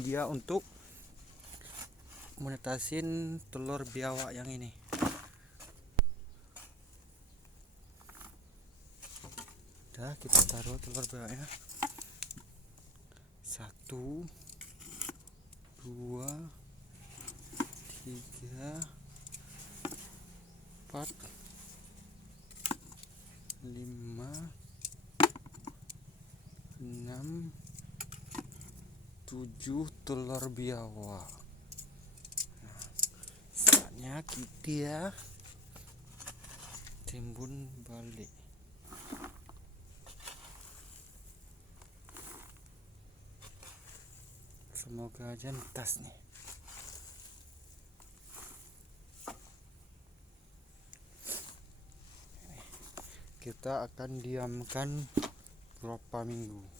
dia untuk menetasin telur biawak yang ini. Udah, kita taruh telur biawaknya. 1 2 3 4 5 6 7 telur biawak. Nah, saatnya kita timbun balik. Semoga aja netas nih. Kita akan diamkan berapa minggu.